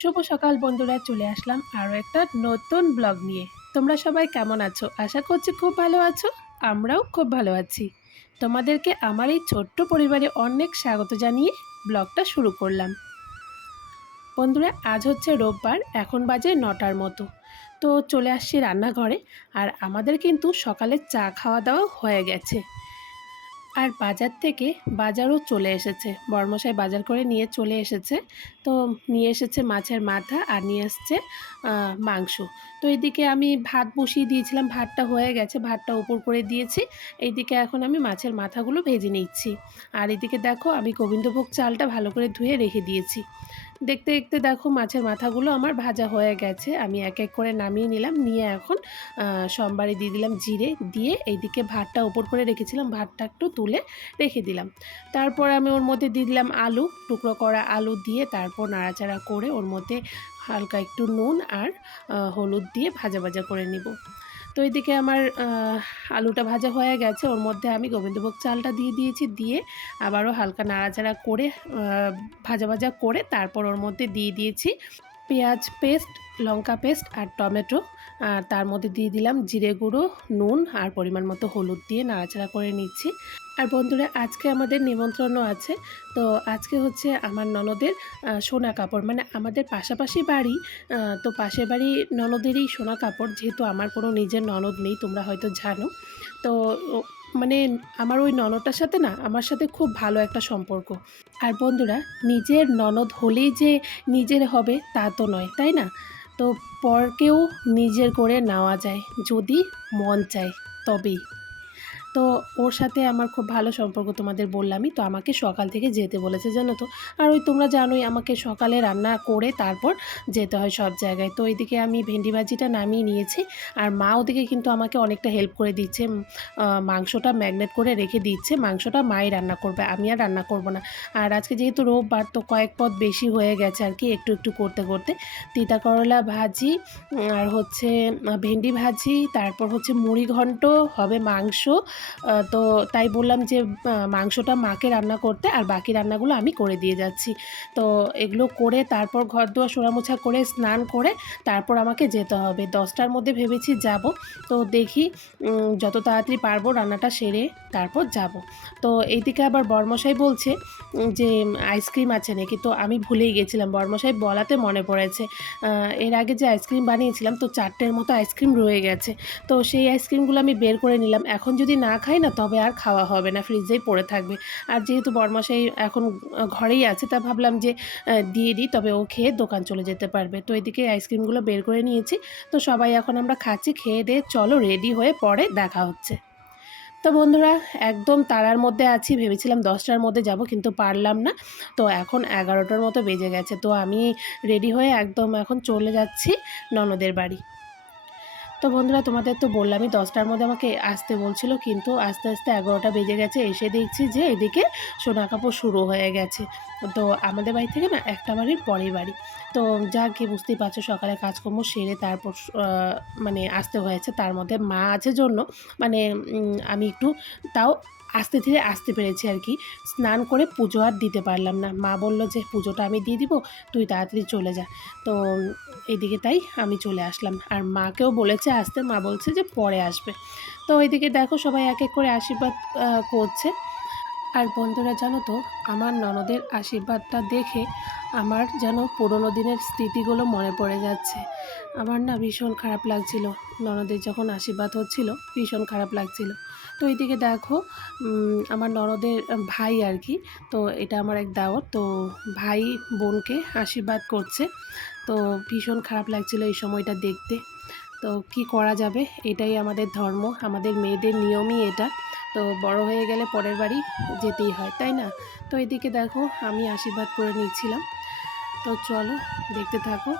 শুভ সকাল বন্ধুরা, চলে আসলাম আরও একটা নতুন ব্লগ নিয়ে। তোমরা সবাই কেমন আছো? আশা করছি খুব ভালো আছো, আমরাও খুব ভালো আছি। তোমাদেরকে আমার এই ছোট্ট পরিবারে অনেক স্বাগত জানিয়ে ব্লগটা শুরু করলাম। বন্ধুরা, আজ হচ্ছে রোববার, এখন বাজে নটার মতো। তো চলে আসছি রান্নাঘরে, আর আমাদের কিন্তু সকালে চা খাওয়া দাওয়া হয়ে গেছে। আর বাজার থেকে বাজারও চলে এসেছে। বর্মশাই বাজার করে নিয়ে চলে এসেছে। তো নিয়ে এসেছে মাছের মাথা আর নিয়ে এসছে মাংস। তো এদিকে আমি ভাত বসিয়ে দিয়েছিলাম, ভাতটা হয়ে গেছে, ভাতটা উপর করে দিয়েছি। এইদিকে এখন আমি মাছের মাথাগুলো ভেজে নিচ্ছি। আর এদিকে দেখো আমি গোবিন্দভোগ চালটা ভালো করে ধুয়ে রেখে দিয়েছি। দেখতে দেখতে দেখো মাছের মাথাগুলো আমার ভাজা হয়ে গেছে। আমি এক এক করে নামিয়ে নিলাম। নিয়ে এখন সোমবারে দিয়ে দিলাম জিরে। দিয়ে এইদিকে ভাতটা ওপর করে রেখেছিলাম। ভাতটা একটু তুলে রেখে দিলাম। তারপর আমি ওর মধ্যে দিয়ে দিলাম আলু, টুকরো করা আলু দিয়ে তারপর নাড়াচাড়া করে ওর মধ্যে হালকা একটু নুন আর হলুদ দিয়ে ভাজা ভাজা করে নিব। তো এদিকে আমার আলুটা ভাজা হয়ে গেছে। ওর মধ্যে আমি গোবিন্দভোগ চালটা দিয়ে দিয়েছি, দিয়ে আবারও হালকা নাড়াচাড়া করে ভাজা ভাজা করে তারপর ওর মধ্যে দিয়ে দিয়েছি পেঁয়াজ পেস্ট, লঙ্কা পেস্ট আর টমেটো। আর তার মধ্যে দিয়ে দিলাম জিরে গুঁড়ো, নুন আর পরিমাণ মতো হলুদ দিয়ে নাড়াচাড়া করে নিচ্ছি। আর বন্ধুরা, আজকে আমাদের নিমন্ত্রণও আছে। তো আজকে হচ্ছে আমার ননদের সোনা কাপড়। মানে আমাদের পাশাপাশি বাড়ি তো পাশের বাড়ি ননদেরই সোনা কাপড়। যেহেতু আমার কোনো নিজের ননদ নেই, তোমরা হয়তো জানো। তো মানে আমার ওই ননদটার সাথে না, আমার সাথে খুব ভালো একটা সম্পর্ক। আর বন্ধুরা, নিজের ননদ হলেই যে নিজের হবে, তা তো নয়, তাই না? তো পরকেও নিজের করে নেওয়া যায় যদি মন চায় তবেই। তো ওর সাথে আমার খুব ভালো সম্পর্ক তোমাদের বললামই, তো আমাকে সকাল থেকে যেতে বলেছে, জানো তো। আর ওই তোমরা জানোই আমাকে সকালে রান্না করে তারপর যেতে হয় সব জায়গায়। তো এইদিকে আমি ভেন্ডি ভাজিটা নামিয়ে নিয়েছি, আর মা ওদিকে কিন্তু আমাকে অনেকটা হেল্প করে দিচ্ছে মাংসটা ম্যাগনেট করে রেখে দিচ্ছে, মাংসটা মাই রান্না করবে, আমি আর রান্না করব না। আর আজকে যেহেতু রোববার, তো কয়েক পদ বেশি হয়ে গেছে আর কি, একটু একটু করতে করতে। তিতা করলা ভাজি আর হচ্ছে ভেন্ডি ভাজি, তারপর হচ্ছে মুড়ি ঘন্ট হবে মাংস তো তাই বললাম যে মাংসটা মাকে রান্না করতে আর বাকি রান্নাগুলো আমি করে দিয়ে যাচ্ছি। তো এগুলো করে তারপর ঘর দোয়া সোড়ামোছা করে স্নান করে তারপর আমাকে যেতে হবে। দশটার মধ্যে ভেবেছি যাব। তো দেখি যত তাড়াতাড়ি পারব রান্নাটা সেরে তারপর যাব। তো এইদিকে আবার বর্মশাই বলছে যে, আইসক্রিম আছে নাকি? তো আমি ভুলেই গেছিলাম। বর্মশাই বলাতে মনে পড়েছে। এর আগে যে আইসক্রিম বানিয়েছিলাম, তো চারটের মতো আইসক্রিম রয়ে গেছে। তো সেই আইসক্রিমগুলো আমি বের করে নিলাম। এখন যদি না খাই না, তবে আর খাওয়া হবে না, ফ্রিজেই পড়ে থাকবে। আর যেহেতু বরমাসাই এখন ঘরেই আছে, তা ভাবলাম যে দিয়ে দিই, তবে ও খেয়ে দোকান চলে যেতে পারবে। তো এদিকে আইসক্রিমগুলো বের করে নিয়েছি। তো সবাই এখন আমরা খাচ্ছি, খেয়ে দিয়ে চলো, রেডি হয়ে পরে দেখা হচ্ছে। তো বন্ধুরা, একদম তারার মধ্যে আছি, ভেবেছিলাম দশটার মধ্যে যাব, কিন্তু পারলাম না। তো এখন এগারোটার মতো বেজে গেছে। তো আমি রেডি হয়ে একদম এখন চলে যাচ্ছি ননদের বাড়ি। তো বন্ধুরা, তোমাদের তো বললামই দশটার মধ্যে আমাকে আসতে বলছিল, কিন্তু আস্তে আস্তে এগারোটা বেজে গেছে, এসে দেখছি যে এদিকে সোনা কাপড় শুরু হয়ে গেছে। তো আমাদের বাড়ি থেকে না একটা বাড়ির পরের বাড়ি। তো যা গিয়ে বুঝতেই পারছ, সকালে কাজকর্ম সেরে তারপর মানে আসতে হয়েছে। তার মধ্যে মা আছে জন্য মানে আমি একটু তাও আস্তে ধীরে আসতে পেরেছি আর কি। স্নান করে পুজো আর দিতে পারলাম না। মা বলল যে, পুজোটা আমি দিয়ে দিব, তুই তাড়াতাড়ি চলে যা। তো এদিকে তাই আমি চলে আসলাম। আর মাকেও বলেছে আসতে মা বলছে যে পরে আসবে। তো ওইদিকে দেখো সবাই এক এক করে আশীর্বাদ করছে। আর বন্ধুরা জানো তো, আমার ননদের আশীর্বাদটা দেখে আমার যেন পুরোনো দিনের স্মৃতিগুলো মনে পড়ে যাচ্ছে। আমার না ভীষণ খারাপ লাগছিল। ননদের যখন আশীর্বাদ হচ্ছিল, ভীষণ খারাপ লাগছিল। তো এইদিকে দেখো আমার ননদের ভাই আর কি, তো এটা আমার এক দাওয়াত। তো ভাই বোনকে আশীর্বাদ করছে। তো ভীষণ খারাপ লাগছিল এই সময়টা দেখতে। তো কি করা যাবে? এটাই আমাদের ধর্ম, আমাদের মেয়েদের নিয়মই এটা। তো বড় হয়ে গেলে পরের বাড়ি যেতেই হয়, তাই না? তো এদিকে দেখো, আমি আশীর্বাদ করে নিচ্ছিলাম। তো চলো, দেখতে থাকো।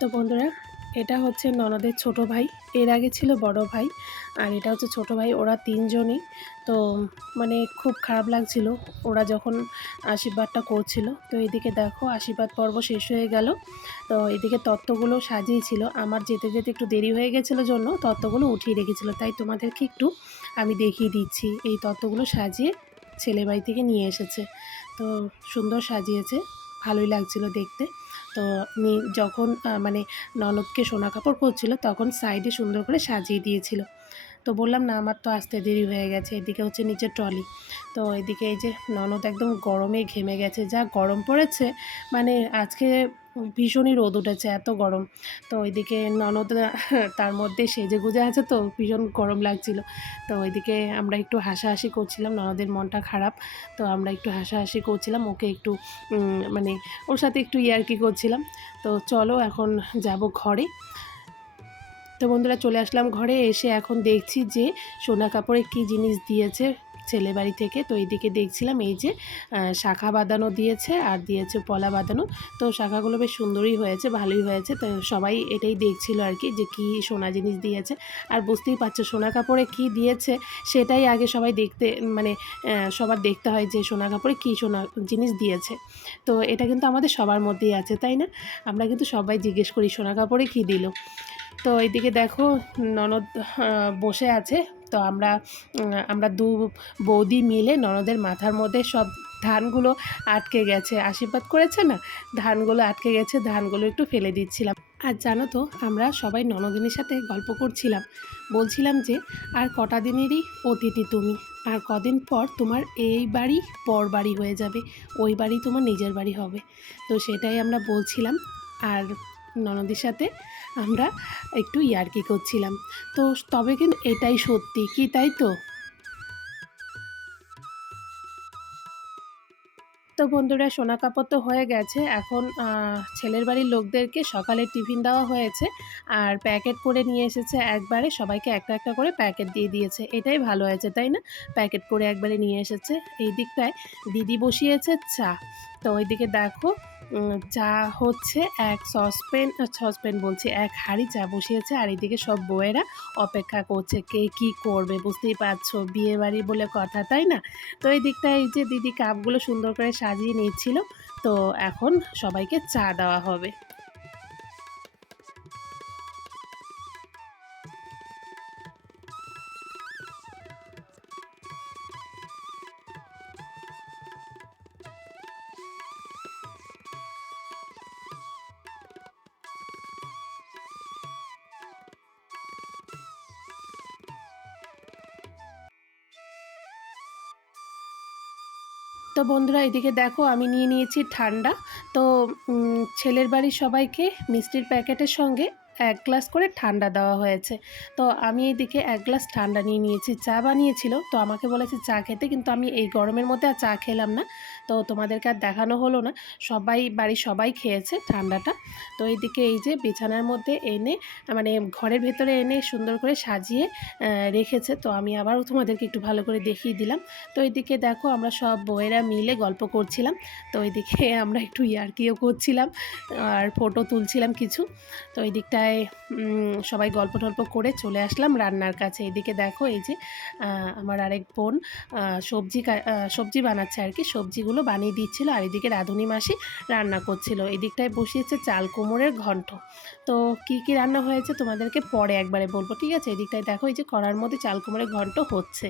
তো বন্ধুরা, এটা হচ্ছে ননদের ছোট ভাই। এর আগে ছিল বড় ভাই আর এটা হচ্ছে ছোট ভাই, ওরা তিনজনই। তো মানে খুব খারাপ লাগছিল ওরা যখন আশীর্বাদটা করছিল। তো এদিকে দেখো, আশীর্বাদ পর্ব শেষ হয়ে গেল। তো এদিকে তত্ত্বগুলো সাজিয়েছিল। আমার যেতে যেতে একটু দেরি হয়ে গেছিল জন্য তত্ত্বগুলো উঠিয়ে রেখেছিল। তাই তোমাদেরকে একটু আমি দেখিয়ে দিচ্ছি। এই তত্ত্বগুলো সাজিয়ে ছেলে বাড়ি থেকে নিয়ে এসেছে। তো সুন্দর সাজিয়েছে, ভালোই লাগছিল দেখতে। তো আমি যখন মানে ননদকে সোনা কাপড় পরছিল তখন সাইডে সুন্দর করে সাজিয়ে দিয়েছিল। তো বললাম, না, আমার তো আসতে দেরি হয়ে গেছে। এদিকে হচ্ছে নিচে ট্রলি তো এদিকে এই যে ননদ একদম গরমে ঘেমে গেছে। যা গরম পড়েছে মানে আজকে ভীষণই রোদ উঠেছে, এত গরম। তো ওইদিকে ননদ তার মধ্যে সেজে গুজে আছে তো, ভীষণ গরম লাগছিল। তো ওইদিকে আমরা একটু হাসাহাসি করছিলাম, ননদের মনটা খারাপ। তো আমরা একটু হাসাহাসি করছিলাম, ওকে একটু মানে ওর সাথে একটু ইয়ার্কি করছিলাম। তো চলো এখন যাব ঘরে। তো বন্ধুরা চলে আসলাম ঘরে, এসে এখন দেখছি যে সোনা কাপড়ে কী জিনিস দিয়েছে। ছেলে বাড়ি থেকে। তো এইদিকে দেখছিলাম এই যে শাখা বাঁধানো দিয়েছে আর দিয়েছে পলা বাঁধানো। তো শাখাগুলো বেশ সুন্দরই হয়েছে, ভালোই হয়েছে। তো সবাই এটাই দেখছিল আর কি, যে কী সোনা জিনিস দিয়েছে। আর বুঝতেই পারছ সোনা কাপড়ে কী দিয়েছে, সেটাই আগে সবাই দেখতে মানে সবার দেখতে হয় যে সোনা কাপড়ে কী সোনা জিনিস দিয়েছে। তো এটা কিন্তু আমাদের সবার মধ্যেই আছে, তাই না? আমরা কিন্তু সবাই জিজ্ঞেস করি সোনা কাপড়ে কী দিল। তো এইদিকে দেখো ননদ বসে আছে। তো আমরা আমরা দু বৌদি মিলে ননদের মাথার মধ্যে সব ধানগুলো আটকে গেছে। আশীর্বাদ করেছে না? ধানগুলো আটকে গেছে, ধানগুলো একটু ফেলে দিচ্ছিলাম। আর জানো তো, আমরা সবাই ননদিনীর সাথে গল্প করছিলাম। বলছিলাম যে, আর কটা দিনেরই অতিথি তুমি? আর কদিন পর তোমার এই বাড়ি পর বাড়ি হয়ে যাবে। ওই বাড়ি তোমার নিজের বাড়ি হবে। তো সেটাই আমরা বলছিলাম। আর ননদের সাথে আমরা একটু ইয়ার্কি করছিলাম। তো তবে কিন্তু এটাই সত্যি, কি তাই তো? তো বন্ধুরা, সোনা কাপড় তো হয়ে গেছে। এখন ছেলের বাড়ির লোকদেরকে সকালে টিফিন দেওয়া হয়েছে। আর প্যাকেট করে নিয়ে এসেছে একবারে, সবাইকে একটা একটা করে প্যাকেট দিয়ে দিয়েছে। এটাই ভালো হয়েছে, তাই না? প্যাকেট করে একবারে নিয়ে এসেছে। এই দিকটায় দিদি বসিয়েছে চা। তো ওইদিকে দেখো চা হচ্ছে এক সসপেন সসপেন বলছি, এক হাঁড়ি চা বসিয়েছে। আর এদিকে সব বউয়েরা অপেক্ষা করছে, কে কি করবে বুঝতেই পারছ? বিয়ে বাড়ি বলে কথা, তাই না? তো এই দিকটা, এই যে দিদি কাপগুলো সুন্দর করে সাজিয়ে নিচ্ছিল, তো এখন সবাইকে চা দেওয়া হবে। তো বন্ধুরা এদিকে দেখো আমি নিয়ে নিয়েছি ঠান্ডা। তো ছেলের বাড়ির সবাইকে মিষ্টির প্যাকেটের সঙ্গে এক গ্লাস করে ঠান্ডা দেওয়া হয়েছে। তো আমি এইদিকে এক গ্লাস ঠান্ডা নিয়ে নিয়েছি, চা বানিয়েছিল। তো আমাকে বলেছে চা খেতে, কিন্তু আমি এই গরমের মধ্যে আর চা খেলাম না। তো তোমাদেরকে আর দেখানো হলো না। সবাই, বাড়ির সবাই খেয়েছে ঠান্ডাটা। তো এইদিকে এই যে বিছানার মধ্যে এনে মানে ঘরের ভেতরে এনে সুন্দর করে সাজিয়ে রেখেছে। তো আমি আবারও তোমাদেরকে একটু ভালো করে দেখিয়ে দিলাম। তো এইদিকে দেখো আমরা সব বউয়েরা মিলে গল্প করছিলাম। তো ওইদিকে আমরা একটু ইয়ার্কিও করছিলাম, আর ফটো তুলছিলাম কিছু। তো এই দিকটায় উম, সবাই গল্প টল্প করে চলে আসলাম রান্নার কাছে। এদিকে দেখো এই যে আমার আরেক বোন সবজি সবজি বানাচ্ছে আর কি সবজিগুলো বানিয়ে দিচ্ছিল আর এদিকে রাঁধুনি মাসি রান্না করছিল। এদিকটায় বসিয়েছে চাল কুমড়ের ঘন্ট। তো কি কি রান্না হয়েছে তোমাদেরকে পরে একবারে বলব ঠিক আছে? এদিকটায় দেখো এই যে কড়ার মধ্যে চাল কুমড়ের ঘন্ট হচ্ছে।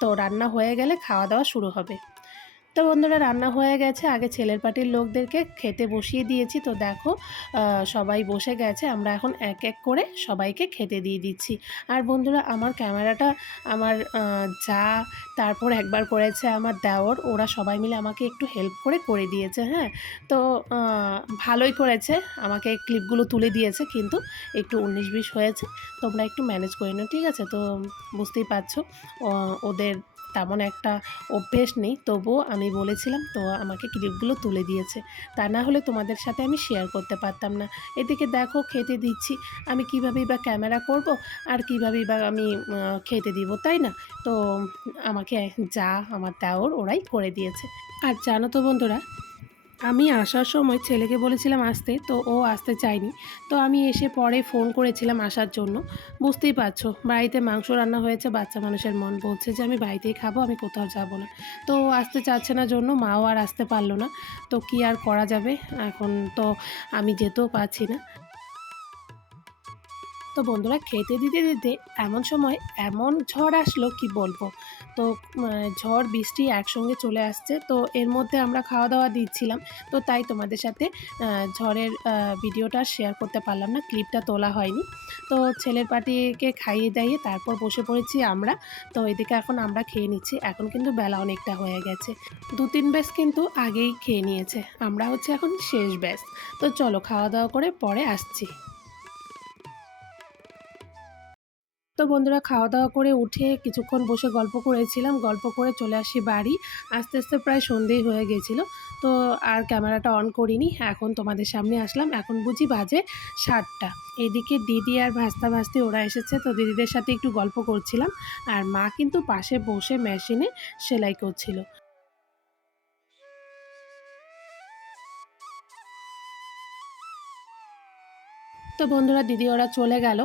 তো রান্না হয়ে গেলে খাওয়া দাওয়া শুরু হবে। তো বন্ধুরা রান্না হয়ে গেছে। আগে ছেলের পার্টির লোকদেরকে খেতে বসিয়ে দিয়েছি। তো দেখো সবাই বসে গেছে। আমরা এখন এক এক করে সবাইকে খেতে দিয়ে দিচ্ছি। আর বন্ধুরা, আমার ক্যামেরাটা আমার যা তারপর একবার করেছে আমার দেওর, ওরা সবাই মিলে আমাকে একটু হেল্প করে করে দিয়েছে হ্যাঁ? তো ভালোই করেছে। আমাকে ক্লিপগুলো তুলে দিয়েছে, কিন্তু একটু উনিশ বিশ হয়েছে। তোমরা একটু ম্যানেজ করে নিও, ঠিক আছে? তো বুঝতেই পারছ ওদের তেমন একটা অভ্যেস নেই। তবুও আমি বলেছিলাম, তো আমাকে ক্লিপগুলো তুলে দিয়েছে। তা না হলে তোমাদের সাথে আমি শেয়ার করতে পারতাম না। এদিকে দেখো, খেতে দিচ্ছি। আমি কীভাবেই বা ক্যামেরা করব আর কীভাবেই বা আমি খেতে দিব, তাই না? তো আমাকে যা আমার দেওর ওরাই করে দিয়েছে। আর জানো তো বন্ধুরা আমি আসার সময় ছেলেকে বলেছিলাম আসতে, তো ও আসতে চায়নি। তো আমি এসে পরে ফোন করেছিলাম আসার জন্য। বুঝতেই পারছ, বাড়িতে মাংস রান্না হয়েছে, বাচ্চা মানুষের মন বলছে যে আমি বাড়িতেই খাব, আমি কোথাও যাব না। তো ও আসতে চাচ্ছে না জন্য, মাও আর আসতে পারল না। তো কি আর করা যাবে? এখন তো আমি যেতেও পারছি না। তো বন্ধুরা, খেতে দিতে দিতে এমন সময় এমন ঝড় আসলো, কি বলব? তো ঝড়, বৃষ্টি একসঙ্গে চলে আসছে। তো, এর মধ্যে আমরা খাওয়া দাওয়া দিচ্ছিলাম। তো, তাই তোমাদের সাথে ঝড়ের ভিডিওটা শেয়ার করতে পারলাম না। ক্লিপটা তোলা হয়নি। তো, ছেলের পাটিকে খাইয়ে দাইয়ে তারপর বসে পড়েছি আমরা। তো, এদিকে এখন আমরা খেয়ে নিচ্ছি। এখন কিন্তু বেলা অনেকটা হয়ে গেছে। দু, তিন ব্যাস কিন্তু আগেই খেয়ে নিয়েছে। আমরা হচ্ছে এখন শেষ ব্যাস। তো, চলো খাওয়া দাওয়া করে পরে আসছি। তো বন্ধুরা খাওয়া দাওয়া করে উঠে কিছুক্ষণ বসে গল্প করেছিলাম। গল্প করে চলে আসি বাড়ি। আস্তে আস্তে প্রায় সন্ধেই হয়ে গেছিল। তো আর ক্যামেরাটা অন করিনি। এখন তোমাদের সামনে আসলাম। এখন বুঝি বাজে সাতটা। এদিকে দিদি আর ভাস্তা ভাস্তি ওরা এসেছে। তো দিদিদের সাথে একটু গল্প করছিলাম। আর মা কিন্তু পাশে বসে মেশিনে সেলাই করছিল। তো বন্ধুরা, দিদি ওরা চলে গেল।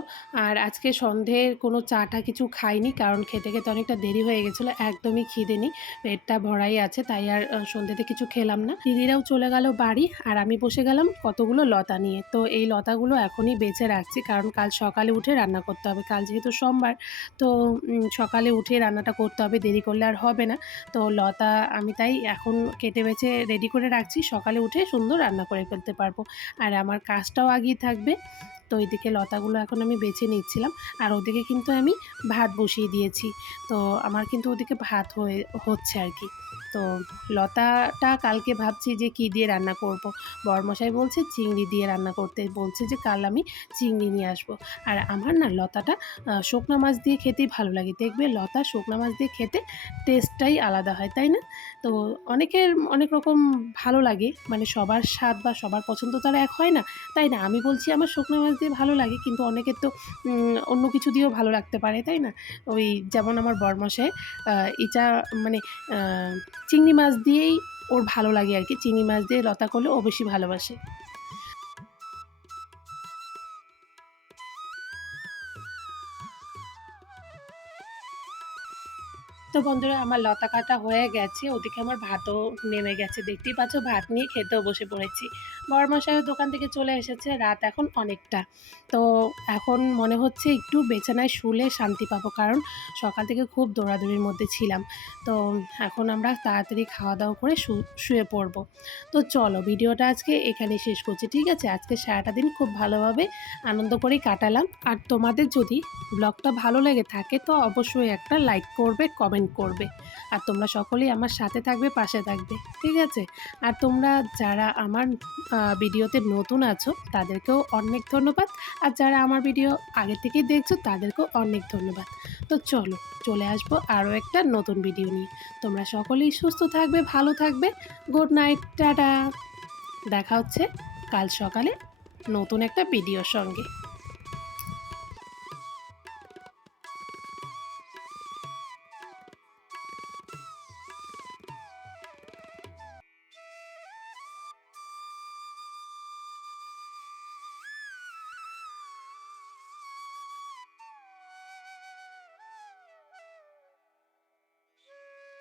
আর আজকে সন্ধের কোনো চাটা কিছু খাইনি, কারণ খেতে খেতে অনেকটা দেরি হয়ে গেছিল, একদমই খিদে নেই, পেটটা ভরাই আছে, তাই আর সন্ধেতে কিছু খেলাম না। দিদিরাও চলে গেল বাড়ি, আর আমি বসে গেলাম কতগুলো লতা নিয়ে। তো এই লতাগুলো এখনই বেছে রাখছি, কারণ কাল সকালে উঠে রান্না করতে হবে, কাল যেহেতু সোমবার, তো সকালে উঠে রান্নাটা করতে হবে, দেরি করলে আর হবে না। তো লতা আমি তাই এখন কেটে বেছে রেডি করে রাখছি, সকালে উঠে সুন্দর রান্না করে ফেলতে পারব। আর আমার কাজটাও আগিয়ে থাকবে। তো এদিকে লতাগুলো এখন আমি বেছে নিচ্ছিলাম। আর ওদিকে কিন্তু আমি ভাত বসিয়ে দিয়েছি। তো আমার কিন্তু ওদিকে ভাত হয়ে, হচ্ছে আর কি। তো লতাটা কালকে ভাবছি যে কি দিয়ে রান্না করব। বরমশাই বলছে চিংড়ি দিয়ে রান্না করতে। বলছে যে কাল আমি চিংড়ি নিয়ে আসব। আর আমার না লতাটা শুকনো মাছ দিয়ে খেতেই ভালো লাগে। দেখবে লতা শুকনো মাছ দিয়ে খেতে টেস্টটাই আলাদা হয় তাই না? তো অনেকের অনেক রকম ভালো লাগে। মানে সবার স্বাদ বা সবার পছন্দ তো আর এক হয় না। তাই না? আমি বলছি আমার শুকনো মাছ দিয়ে ভালো লাগে কিন্তু অনেকের তো অন্য কিছু দিয়েও ভালো লাগতে পারে তাই না? ওই যেমন আমার বরমশাই আহ, ইচা মানে চিংড়ি মাছ দিয়েই ওর ভালো লাগে আর কি। চিংড়ি মাছ দিয়ে লতা করলে ও বেশি ভালোবাসে। তো বন্ধুরা, আমার লতা কাটা হয়ে গেছে। ওদিকে আমার ভাতও নেমে গেছে। দেখতেই পাচ্ছ, ভাত নিয়ে খেতেও বসে পড়েছি। বরমশাইও দোকান থেকে চলে এসেছে, রাত এখন অনেকটা। তো এখন মনে হচ্ছে একটু বেচানায় শুলে শান্তি পাবো, কারণ সকাল থেকে খুব দৌড়াদৌড়ির মধ্যে ছিলাম। তো এখন আমরা তাড়াতাড়ি খাওয়া দাওয়া করে শুয়ে পড়ব। তো চলো, ভিডিওটা আজকে এখানে শেষ করছি, ঠিক আছে? আজকে সারাটা দিন খুব ভালোভাবে আনন্দ করেই কাটালাম। আর তোমাদের যদি ব্লগটা ভালো লেগে থাকে, তো অবশ্যই একটা লাইক করবে, কমেন্ট করবে। আর তোমরা সকলেই আমার সাথে থাকবে, পাশে থাকবে, ঠিক আছে? আর তোমরা যারা আমার ভিডিওতে নতুন আছো, তাদেরকেও অনেক ধন্যবাদ। আর যারা আমার ভিডিও আগে থেকে দেখছ, তাদেরকেও অনেক ধন্যবাদ। তো চলো, চলে আসব আরও একটা নতুন ভিডিও নিয়ে। তোমরা সকলেই সুস্থ থাকবে, ভালো থাকবে। Good night, tata. দেখা হচ্ছে কাল সকালে নতুন একটা ভিডিওর সঙ্গে।